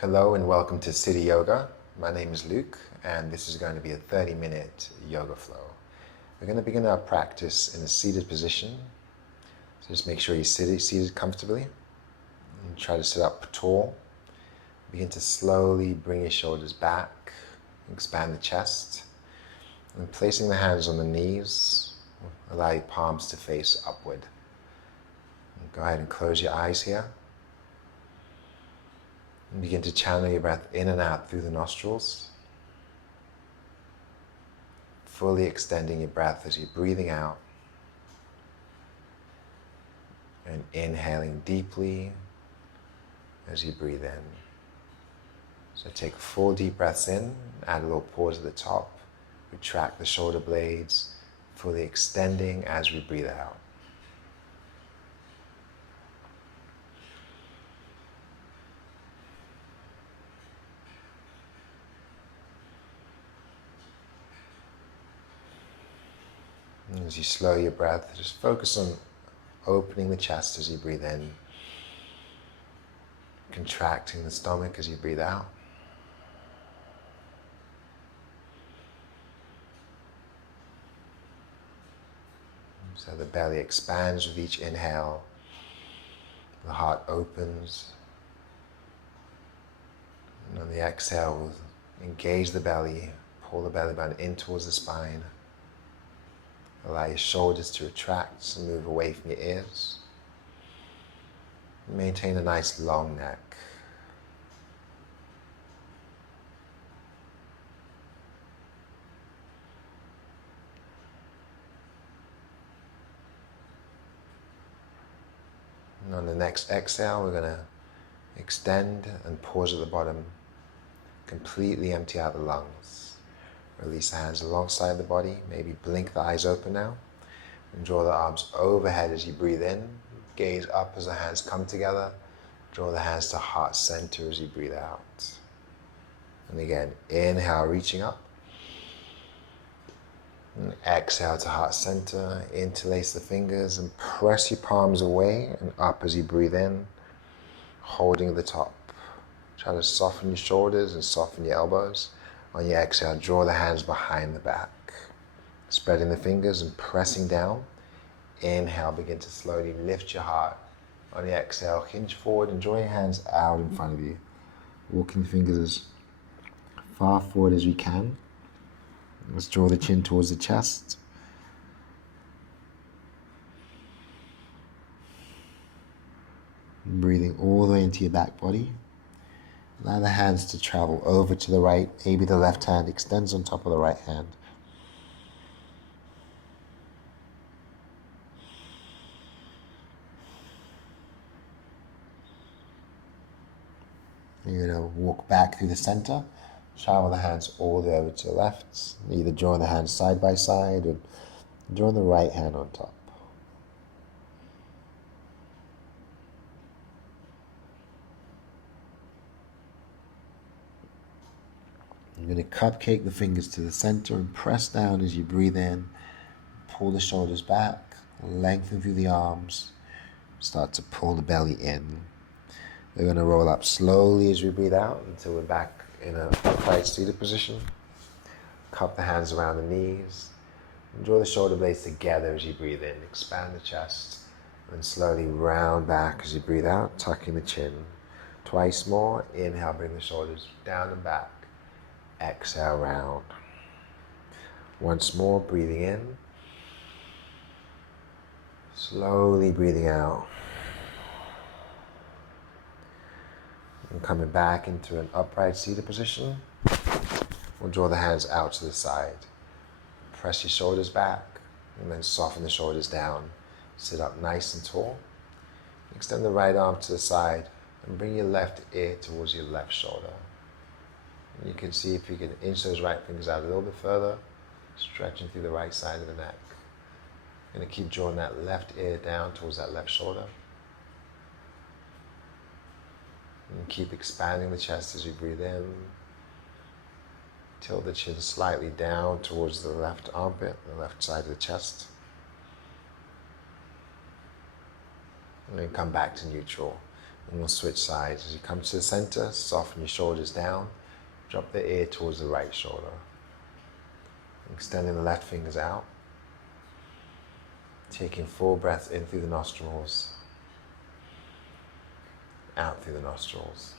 Hello and welcome to City Yoga. My name is Luke and this is going to be a 30-minute yoga flow. We're going to begin our practice in a seated position. So just make sure you're seated comfortably. And try to sit up tall. Begin to slowly bring your shoulders back, expand the chest. And placing the hands on the knees, allow your palms to face upward. And go ahead and close your eyes here. And begin to channel your breath in and out through the nostrils. Fully extending your breath as you're breathing out. And inhaling deeply as you breathe in. So take 4 deep breaths in, add a little pause at the top. Retract the shoulder blades, fully extending as we breathe out. And as you slow your breath, just focus on opening the chest as you breathe in, contracting the stomach as you breathe out. So the belly expands with each inhale, the heart opens, and on the exhale, we'll engage the belly, pull the belly button in towards the spine. Allow your shoulders to retract and move away from your ears. Maintain a nice long neck. And on the next exhale, we're going to extend and pause at the bottom. Completely empty out the lungs. Release the hands alongside the body. Maybe blink the eyes open now. And draw the arms overhead as you breathe in. Gaze up as the hands come together. Draw the hands to heart center as you breathe out. And again, inhale, reaching up. And exhale to heart center. Interlace the fingers and press your palms away and up as you breathe in. Holding at the top. Try to soften your shoulders and soften your elbows. On your exhale, draw the hands behind the back. Spreading the fingers and pressing down. Inhale, begin to slowly lift your heart. On the exhale, hinge forward and draw your hands out in front of you. Walking the fingers as far forward as we can. Let's draw the chin towards the chest. Breathing all the way into your back body. Allow the hands to travel over to the right. Maybe the left hand extends on top of the right hand. You're going to walk back through the center. Travel the hands all the way over to the left. Either drawing the hands side by side or drawing the right hand on top. You're going to cupcake the fingers to the center and press down as you breathe in. Pull the shoulders back, lengthen through the arms. Start to pull the belly in. We're going to roll up slowly as we breathe out until we're back in a upright seated position. Cup the hands around the knees. And draw the shoulder blades together as you breathe in. Expand the chest. And slowly round back as you breathe out, tucking the chin. Twice more. Inhale, bring the shoulders down and back. Exhale, round. Once more, breathing in. Slowly breathing out. And coming back into an upright seated position. We'll draw the hands out to the side. Press your shoulders back and then soften the shoulders down. Sit up nice and tall. Extend the right arm to the side and bring your left ear towards your left shoulder. You can see if you can inch those right fingers out a little bit further, stretching through the right side of the neck. You're going to keep drawing that left ear down towards that left shoulder. And keep expanding the chest as you breathe in. Tilt the chin slightly down towards the left armpit, the left side of the chest. And then come back to neutral. And we'll switch sides. As you come to the center, soften your shoulders down. Drop the ear towards the right shoulder. Extending the left fingers out. Taking full breaths in through the nostrils, out through the nostrils.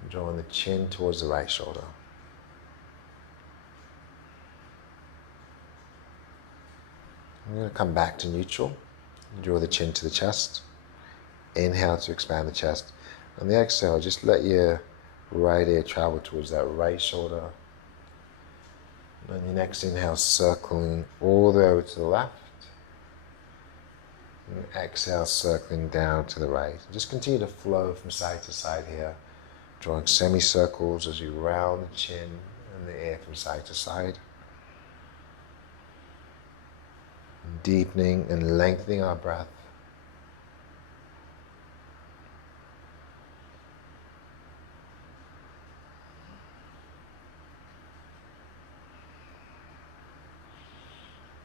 And drawing the chin towards the right shoulder. I'm going to come back to neutral. Draw the chin to the chest. Inhale to expand the chest. On the exhale, just let your right ear travel towards that right shoulder. And on your next inhale, circling all the way over to the left. And exhale, circling down to the right. Just continue to flow from side to side here, drawing semicircles as you round the chin and the ear from side to side. Deepening and lengthening our breath.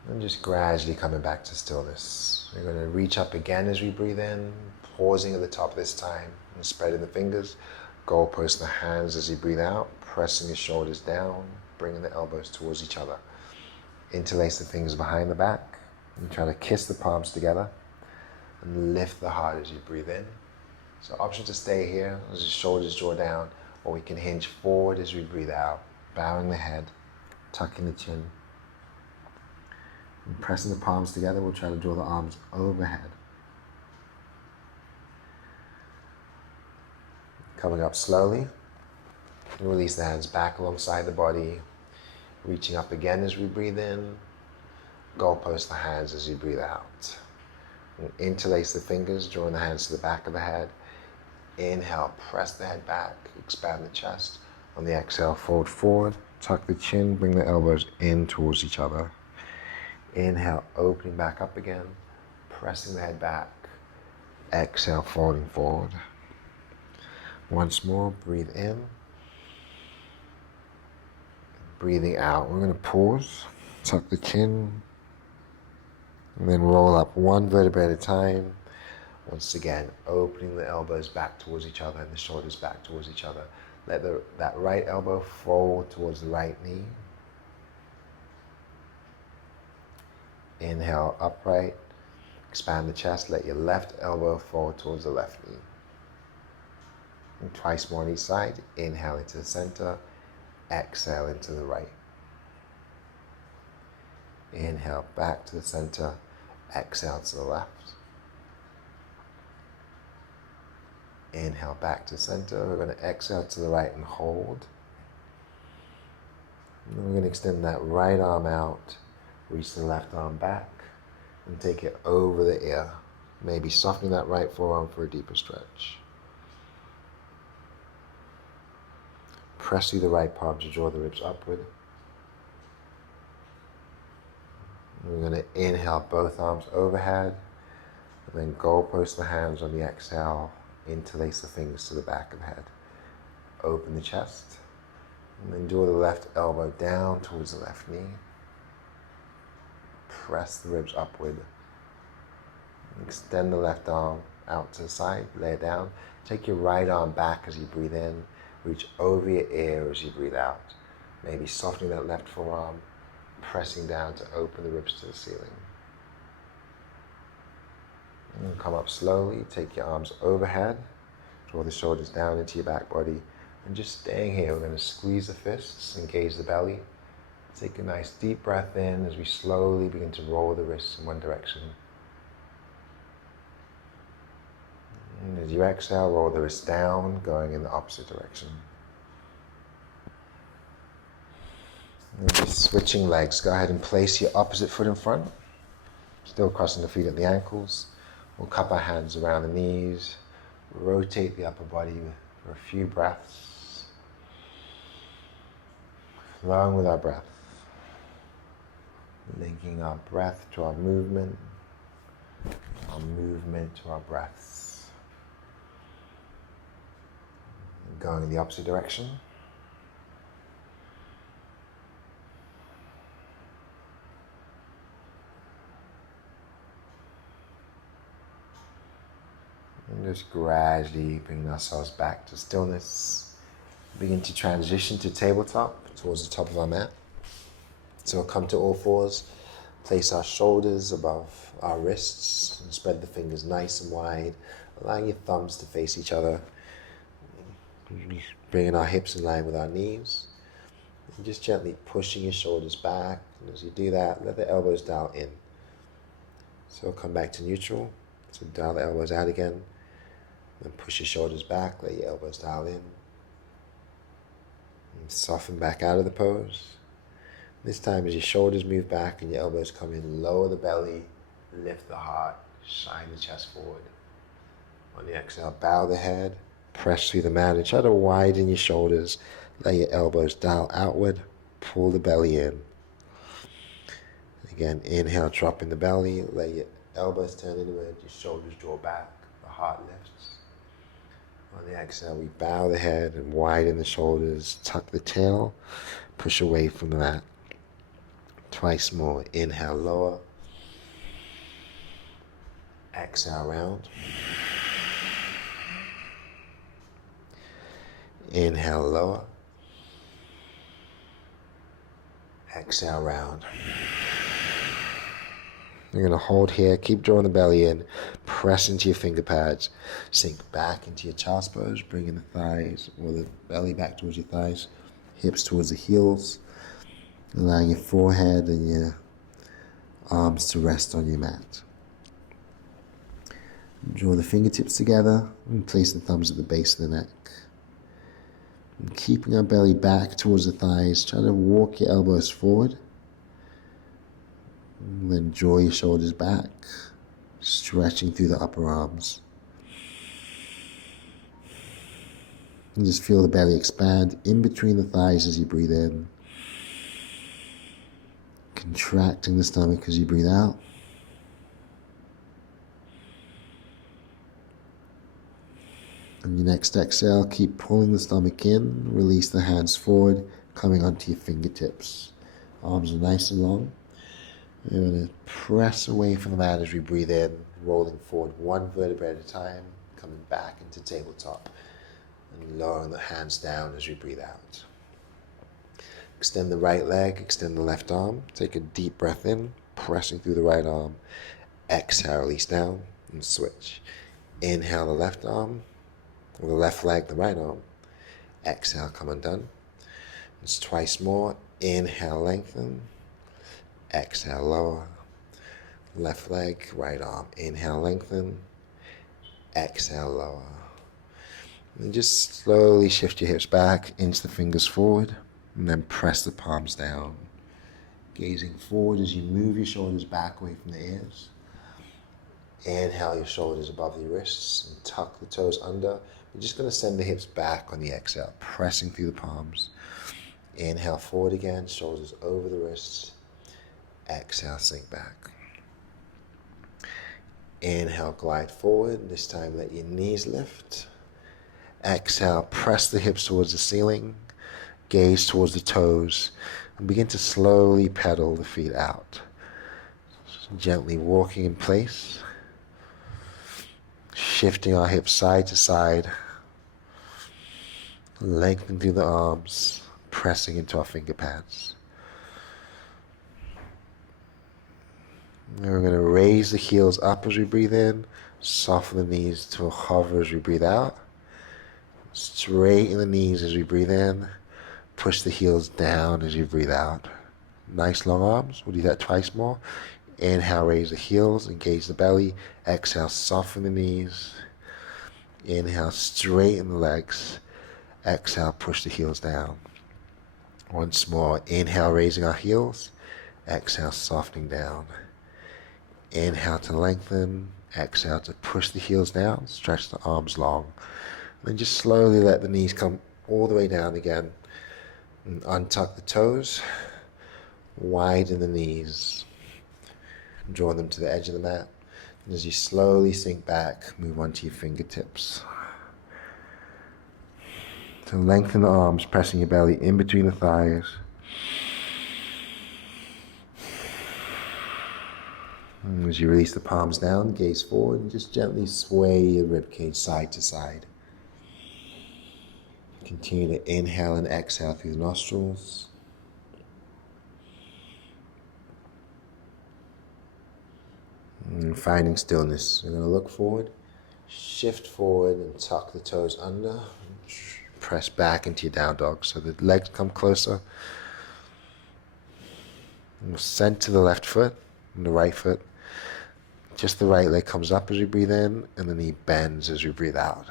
And just gradually coming back to stillness. We're going to reach up again as we breathe in, pausing at the top this time and spreading the fingers. Goalpost the hands as you breathe out, pressing the shoulders down, bringing the elbows towards each other. Interlace the fingers behind the back and try to kiss the palms together and lift the heart as you breathe in. So option to stay here as the shoulders draw down, or we can hinge forward as we breathe out, bowing the head, tucking the chin. And pressing the palms together, we'll try to draw the arms overhead. Coming up slowly, release the hands back alongside the body, reaching up again as we breathe in, goalpost the hands as you breathe out. And interlace the fingers, drawing the hands to the back of the head. Inhale, press the head back, expand the chest. On the exhale, fold forward, tuck the chin, bring the elbows in towards each other. Inhale, opening back up again, pressing the head back. Exhale, folding forward. Once more, breathe in. Breathing out, we're going to pause, tuck the chin, and then roll up one vertebrae at a time. Once again, opening the elbows back towards each other and the shoulders back towards each other. Let that right elbow fold towards the right knee. Inhale, upright, expand the chest, let your left elbow forward towards the left knee. And twice more on each side. Inhale into the center, exhale into the right. Inhale back to the center, exhale to the left. Inhale back to center, we're going to exhale to the right and hold. And then we're going to extend that right arm out. Reach the left arm back and take it over the ear. Maybe softening that right forearm for a deeper stretch. Press through the right palm to draw the ribs upward. And we're going to inhale both arms overhead and then goalpost the hands on the exhale. Interlace the fingers to the back of the head. Open the chest and then draw the left elbow down towards the left knee. Press the ribs upward. Extend the left arm out to the side, lay it down. Take your right arm back as you breathe in. Reach over your ear as you breathe out. Maybe softening that left forearm, pressing down to open the ribs to the ceiling. And come up slowly, take your arms overhead, draw the shoulders down into your back body, and just staying here, we're going to squeeze the fists, engage the belly. Take a nice deep breath in as we slowly begin to roll the wrists in one direction. And as you exhale, roll the wrists down, going in the opposite direction. And just switching legs, go ahead and place your opposite foot in front. Still crossing the feet at the ankles. We'll cup our hands around the knees, rotate the upper body for a few breaths, flowing with our breath. Linking our breath to our movement to our breaths. Going in the opposite direction. Just gradually bringing ourselves back to stillness. Begin to transition to tabletop, towards the top of our mat. So we'll come to all fours, place our shoulders above our wrists, and spread the fingers nice and wide, allowing your thumbs to face each other. Bringing our hips in line with our knees. And just gently pushing your shoulders back. And as you do that, let the elbows dial in. So come back to neutral. So dial the elbows out again. Then push your shoulders back, let your elbows dial in. And soften back out of the pose. This time as your shoulders move back and your elbows come in, lower the belly, lift the heart, shine the chest forward. On the exhale, bow the head, press through the mat and try to widen your shoulders. Let your elbows dial outward, pull the belly in. Again, inhale, drop in the belly, let your elbows turn inward, your shoulders draw back, the heart lifts. On the exhale, we bow the head and widen the shoulders, tuck the tail, push away from the mat. Twice more. Inhale, lower. Exhale, round. Inhale, lower. Exhale, round. You're going to hold here. Keep drawing the belly in. Press into your finger pads. Sink back into your child's pose. Bringing the thighs or the belly back towards your thighs. Hips towards the heels. Allowing your forehead and your arms to rest on your mat. Draw the fingertips together and place the thumbs at the base of the neck. And keeping our belly back towards the thighs, try to walk your elbows forward. And then draw your shoulders back, stretching through the upper arms. And just feel the belly expand in between the thighs as you breathe in. Contracting the stomach as you breathe out. On your next exhale, keep pulling the stomach in. Release the hands forward, coming onto your fingertips. Arms are nice and long. You're going to press away from the mat as we breathe in, rolling forward one vertebrae at a time, coming back into tabletop, and lowering the hands down as we breathe out. Extend the right leg, extend the left arm. Take a deep breath in, pressing through the right arm. Exhale, release down, and switch. Inhale the left arm, or the left leg, the right arm. Exhale, come undone. It's twice more. Inhale, lengthen. Exhale, lower. Left leg, right arm. Inhale, lengthen. Exhale, lower. And just slowly shift your hips back, inch the fingers forward, and then press the palms down. Gazing forward as you move your shoulders back away from the ears. Inhale your shoulders above your wrists and tuck the toes under. We're just going to send the hips back on the exhale, pressing through the palms. Inhale forward again, shoulders over the wrists. Exhale, sink back. Inhale, glide forward. This time let your knees lift. Exhale, press the hips towards the ceiling. Gaze towards the toes. And begin to slowly pedal the feet out. Gently walking in place. Shifting our hips side to side. Lengthening through the arms. Pressing into our finger pads. And we're going to raise the heels up as we breathe in. Soften the knees to a hover as we breathe out. Straighten the knees as we breathe in. Push the heels down as you breathe out. Nice long arms. We'll do that twice more. Inhale, raise the heels, engage the belly. Exhale, soften the knees. Inhale, straighten the legs. Exhale, push the heels down. Once more. Inhale, raising our heels. Exhale, softening down. Inhale to lengthen. Exhale to push the heels down. Stretch the arms long. Then just slowly let the knees come all the way down again. And untuck the toes. Widen the knees. Draw them to the edge of the mat. And as you slowly sink back, move onto your fingertips. So lengthen the arms, pressing your belly in between the thighs. And as you release the palms down, gaze forward, and just gently sway your ribcage side to side. Continue to inhale and exhale through the nostrils. And finding stillness. You're going to look forward, shift forward and tuck the toes under. Press back into your down dog so the legs come closer. And center the left foot and the right foot. Just the right leg comes up as we breathe in, and the knee bends as we breathe out.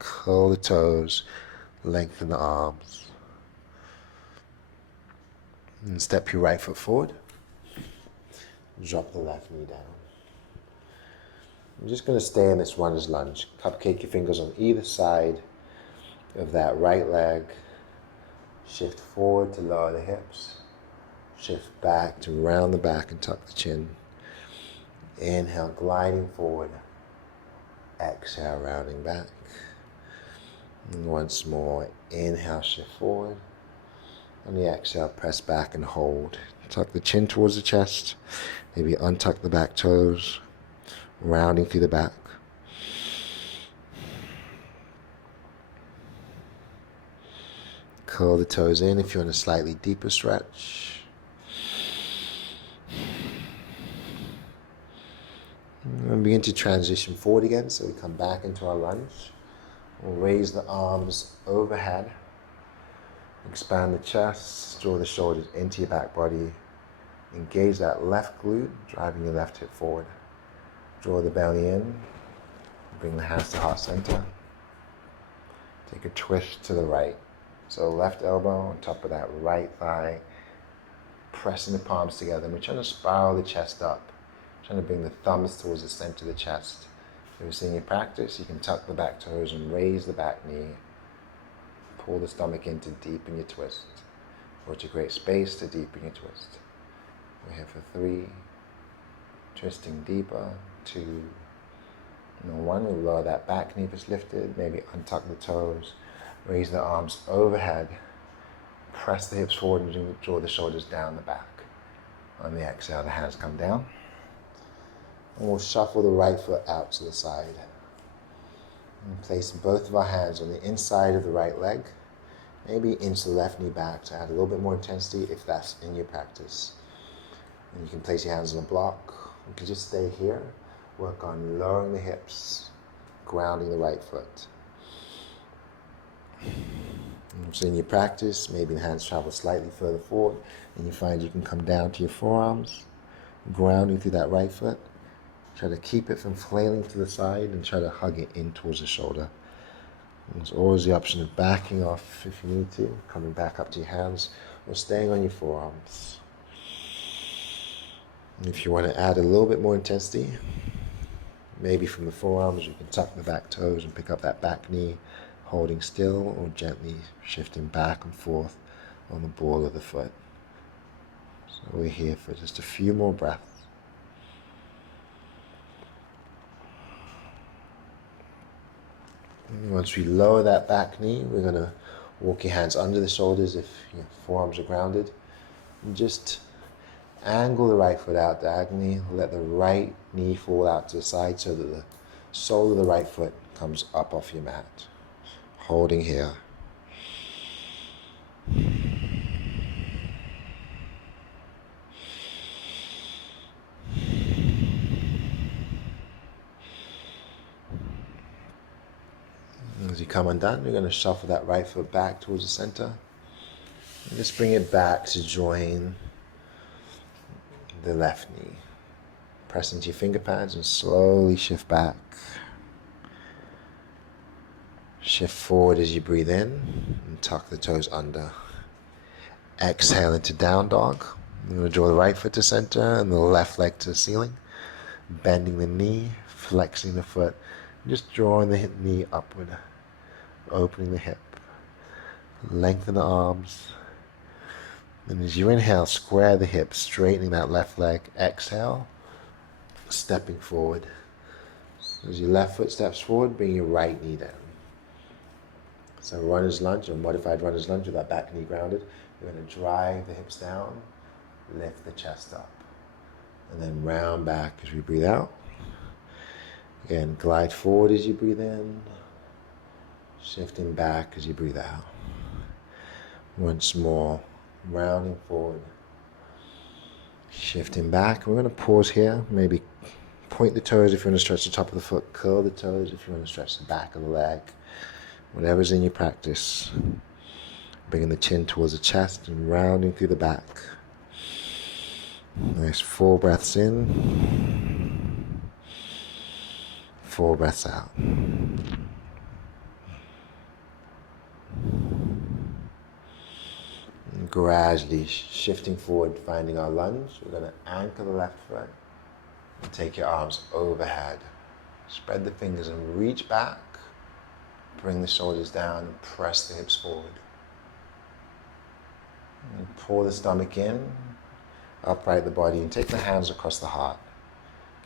Curl the toes, lengthen the arms. And step your right foot forward. Drop the left knee down. I'm just going to stay in this runner's lunge. Cupcake your fingers on either side of that right leg. Shift forward to lower the hips. Shift back to round the back and tuck the chin. Inhale, gliding forward. Exhale, rounding back. And once more, inhale, shift forward. On the exhale, press back and hold. Tuck the chin towards the chest. Maybe untuck the back toes. Rounding through the back. Curl the toes in if you want a slightly deeper stretch. And begin to transition forward again, so we come back into our lunge. We'll raise the arms overhead. Expand the chest, draw the shoulders into your back body. Engage that left glute, driving your left hip forward. Draw the belly in. Bring the hands to heart center. Take a twist to the right. So left elbow on top of that right thigh. Pressing the palms together. We're trying to spiral the chest up. Trying to bring the thumbs towards the center of the chest. If you're seeing your practice, you can tuck the back toes and raise the back knee. Pull the stomach in to deepen your twist. Or to create space to deepen your twist. We're here for 3. Twisting deeper. 2. And 1. We'll lower that back knee if it's lifted. Maybe untuck the toes. Raise the arms overhead. Press the hips forward and draw the shoulders down the back. On the exhale, the hands come down. And we'll shuffle the right foot out to the side. And place both of our hands on the inside of the right leg. Maybe inch the left knee back to add a little bit more intensity if that's in your practice. And you can place your hands on a block. You can just stay here. Work on lowering the hips, grounding the right foot. So in your practice, maybe the hands travel slightly further forward, and you find you can come down to your forearms, grounding through that right foot. Try to keep it from flailing to the side and try to hug it in towards the shoulder. And there's always the option of backing off if you need to, coming back up to your hands, or staying on your forearms. And if you want to add a little bit more intensity, maybe from the forearms, you can tuck the back toes and pick up that back knee, holding still or gently shifting back and forth on the ball of the foot. So we're here for just a few more breaths. And once we lower that back knee, we're going to walk your hands under the shoulders if your forearms are grounded. And just angle the right foot out diagonally. Let the right knee fall out to the side so that the sole of the right foot comes up off your mat. Holding here. As you come undone, you're going to shuffle that right foot back towards the center. And just bring it back to join the left knee. Press into your finger pads and slowly shift back. Shift forward as you breathe in and tuck the toes under. Exhale into down dog. You're going to draw the right foot to center and the left leg to the ceiling. Bending the knee, flexing the foot, just drawing the knee upward. Opening the hip. Lengthen the arms. And as you inhale, square the hips, straightening that left leg. Exhale, stepping forward. So as your left foot steps forward, bring your right knee down. So runner's lunge or modified runner's lunge with that back knee grounded. You're going to drive the hips down, lift the chest up. And then round back as we breathe out. Again, glide forward as you breathe in. Shifting back as you breathe out. Once more, rounding forward. Shifting back. We're going to pause here. Maybe point the toes if you want to stretch the top of the foot. Curl the toes if you want to stretch the back of the leg. Whatever's in your practice. Bringing the chin towards the chest and rounding through the back. Nice 4 breaths in. 4 breaths out. And gradually shifting forward, finding our lunge. We're going to anchor the left foot and take your arms overhead. Spread the fingers and reach back. Bring the shoulders down and press the hips forward. And pull the stomach in, upright the body, and take the hands across the heart.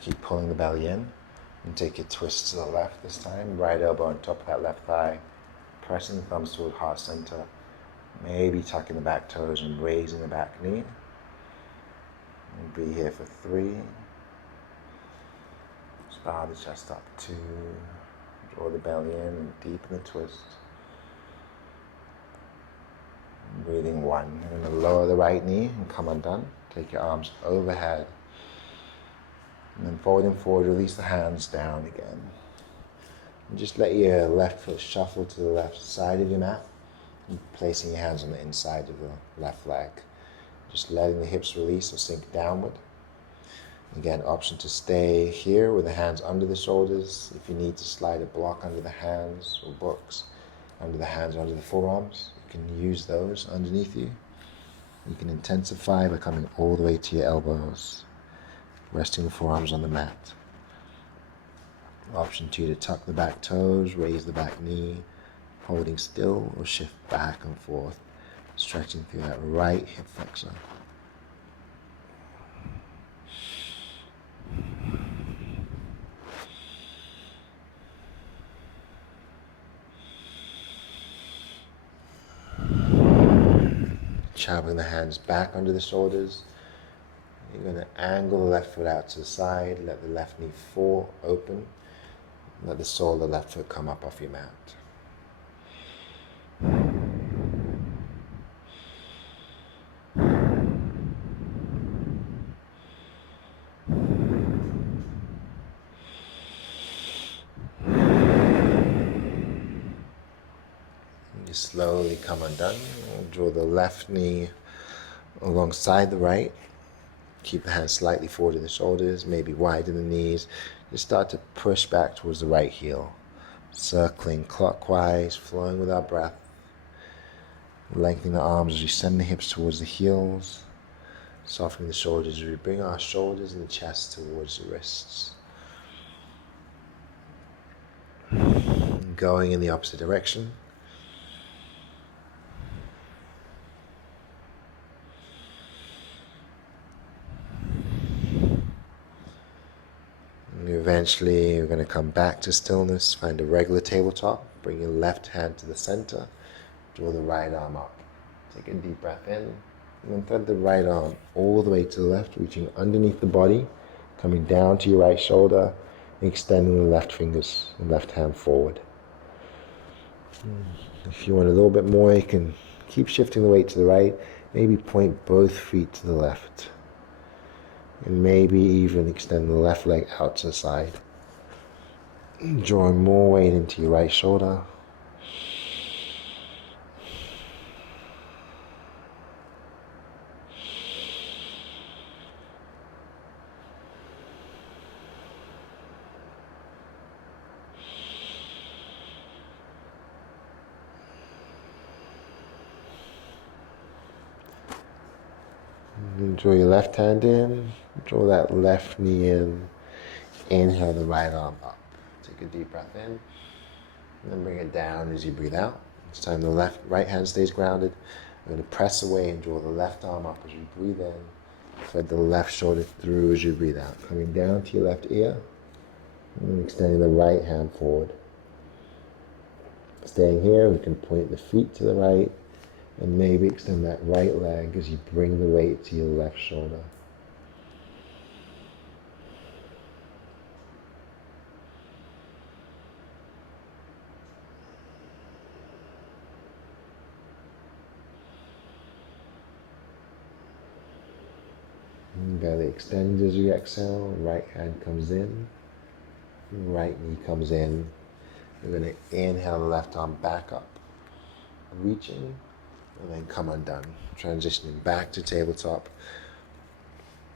Keep pulling the belly in. And take your twist to the left this time. Right elbow on top of that left thigh. Pressing the thumbs toward heart center. Maybe tucking the back toes and raising the back knee. And be here for 3. Bow the chest up. 2. Draw the belly in and deepen the twist. And breathing 1. You're going to lower the right knee and come undone. Take your arms overhead. And then folding forward, release the hands down again. And just let your left foot shuffle to the left side of your mat. And placing your hands on the inside of the left leg. Just letting the hips release or sink downward. Again, option to stay here with the hands under the shoulders. If you need to slide a block under the hands or books, under the hands or under the forearms, you can use those underneath you. You can intensify by coming all the way to your elbows. Resting the forearms on the mat. Option 2 to tuck the back toes, raise the back knee, holding still or shift back and forth, stretching through that right hip flexor. Traveling the hands back under the shoulders. You're going to angle the left foot out to the side, let the left knee fall open, let the sole of the left foot come up off your mat. You slowly come undone. Draw the left knee alongside the right. Keep the hands slightly forward in the shoulders, maybe widen the knees. Just start to push back towards the right heel. Circling clockwise, flowing with our breath. Lengthening the arms as we send the hips towards the heels. Softening the shoulders as we bring our shoulders and the chest towards the wrists. Going in the opposite direction. Eventually, we're going to come back to stillness, find a regular tabletop, bring your left hand to the center, draw the right arm up. Take a deep breath in, and then thread the right arm all the way to the left, reaching underneath the body, coming down to your right shoulder, and extending the left fingers and left hand forward. If you want a little bit more, you can keep shifting the weight to the right, maybe point both feet to the left. And maybe even extend the left leg out to the side. Drawing more weight into your right shoulder. Draw your left hand in, draw that left knee in, inhale the right arm up. Take a deep breath in, and then bring it down as you breathe out. This time the right hand stays grounded. We're going to press away and draw the left arm up as you breathe in. Thread the left shoulder through as you breathe out. Coming down to your left ear, and then extending the right hand forward. Staying here, we can point the feet to the right, and maybe extend that right leg as you bring the weight to your left shoulder. Belly extends as you exhale. Right hand comes in. Right knee comes in. We're going to inhale the left arm back up, reaching, and then come undone. Transitioning back to tabletop.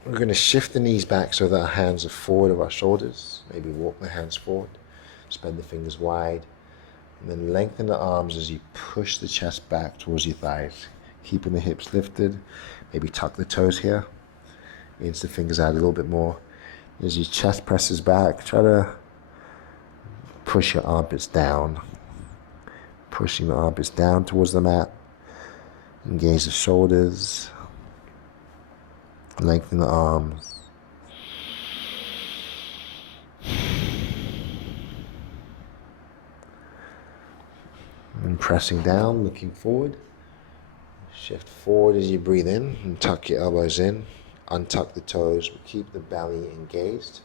We're going to shift the knees back so that our hands are forward of our shoulders. Maybe walk the hands forward. Spread the fingers wide. And then lengthen the arms as you push the chest back towards your thighs. Keeping the hips lifted. Maybe tuck the toes here. Inch the fingers out a little bit more. As your chest presses back, try to push your armpits down. Pushing the armpits down towards the mat. Engage the shoulders. Lengthen the arms. And pressing down, looking forward. Shift forward as you breathe in and tuck your elbows in. Untuck the toes, but keep the belly engaged.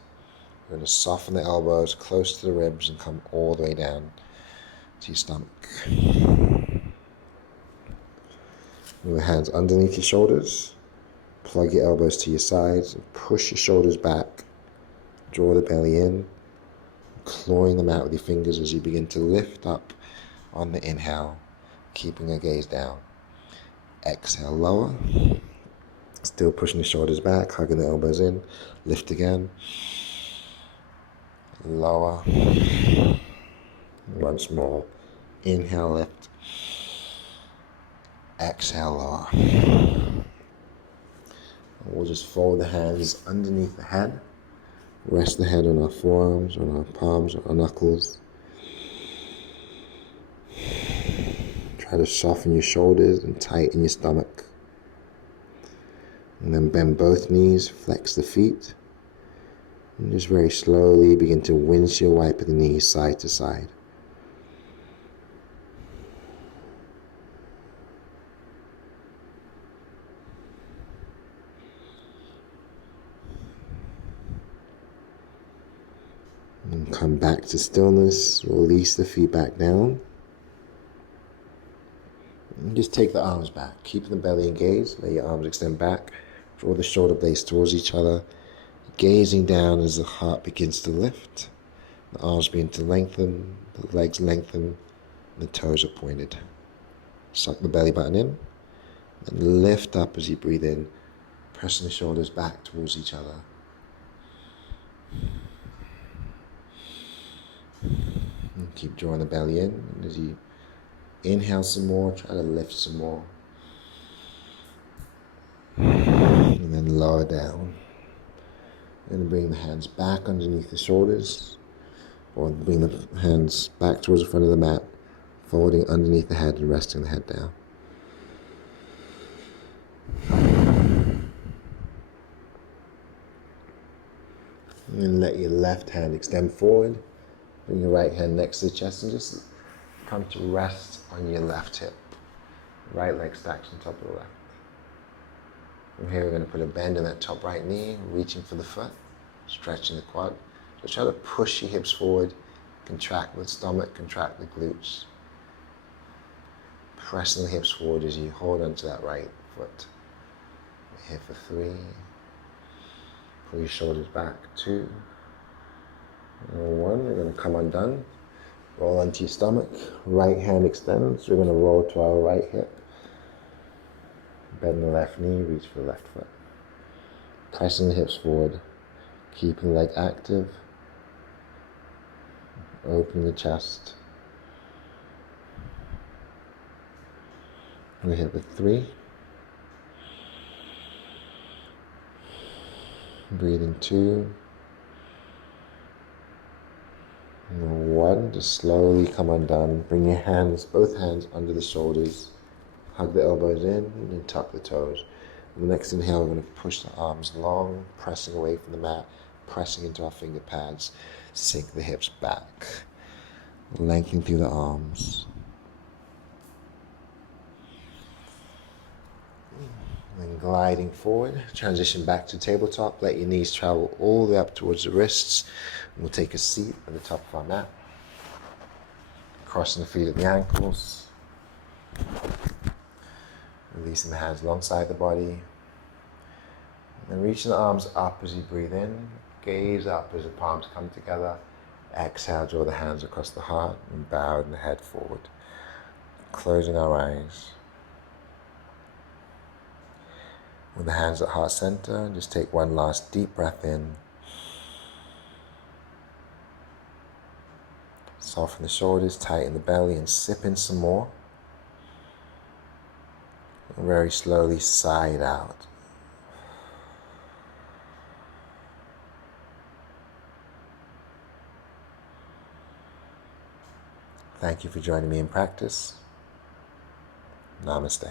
You're going to soften the elbows close to the ribs and come all the way down to your stomach. Move the hands underneath your shoulders. Plug your elbows to your sides and push your shoulders back. Draw the belly in, clawing them out with your fingers as you begin to lift up on the inhale, keeping the gaze down. Exhale, lower. Still pushing the shoulders back, hugging the elbows in. Lift again. Lower. Once more. Inhale, lift. Exhale, lower. We'll just fold the hands underneath the head. Rest the head on our forearms, on our palms, or our knuckles. Try to soften your shoulders and tighten your stomach. And then bend both knees, flex the feet. And just very slowly begin to windshield wipe the knees side to side. And come back to stillness, release the feet back down. And just take the arms back, keep the belly engaged, let your arms extend back, draw the shoulder blades towards each other, gazing down as the heart begins to lift, the arms begin to lengthen, the legs lengthen, and the toes are pointed. Suck the belly button in, and lift up as you breathe in, pressing the shoulders back towards each other. And keep drawing the belly in, and as you inhale some more, try to lift some more. And then lower down. We're going to bring the hands back underneath the shoulders, or bring the hands back towards the front of the mat, folding underneath the head and resting the head down. And let your left hand extend forward. Bring your right hand next to the chest and just come to rest on your left hip. Right leg stacked on top of the left. From here, we're going to put a bend in that top right knee, reaching for the foot, stretching the quad. So try to push your hips forward, contract the stomach, contract the glutes. Pressing the hips forward as you hold onto that right foot. We're here for 3. Pull your shoulders back, 2. 1, we're going to come undone. Roll onto your stomach. Right hand extends. We're going to roll to our right hip. Bend the left knee, reach for the left foot. Pressing the hips forward. Keeping the leg active. Open the chest. We're here with 3. Breathing 2. 1, just slowly come undone. Bring your hands, both hands under the shoulders. Hug the elbows in and then tuck the toes. On the next inhale, we're going to push the arms long, pressing away from the mat, pressing into our finger pads. Sink the hips back. Lengthening through the arms. Then gliding forward, transition back to tabletop. Let your knees travel all the way up towards the wrists. We'll take a seat at the top of our mat. Crossing the feet at the ankles. Releasing the hands alongside the body. And reaching the arms up as you breathe in. Gaze up as the palms come together. Exhale, draw the hands across the heart and bow the head forward. Closing our eyes. With the hands at heart center, just take one last deep breath in. Soften the shoulders, tighten the belly, and sip in some more. And very slowly sigh it out. Thank you for joining me in practice. Namaste.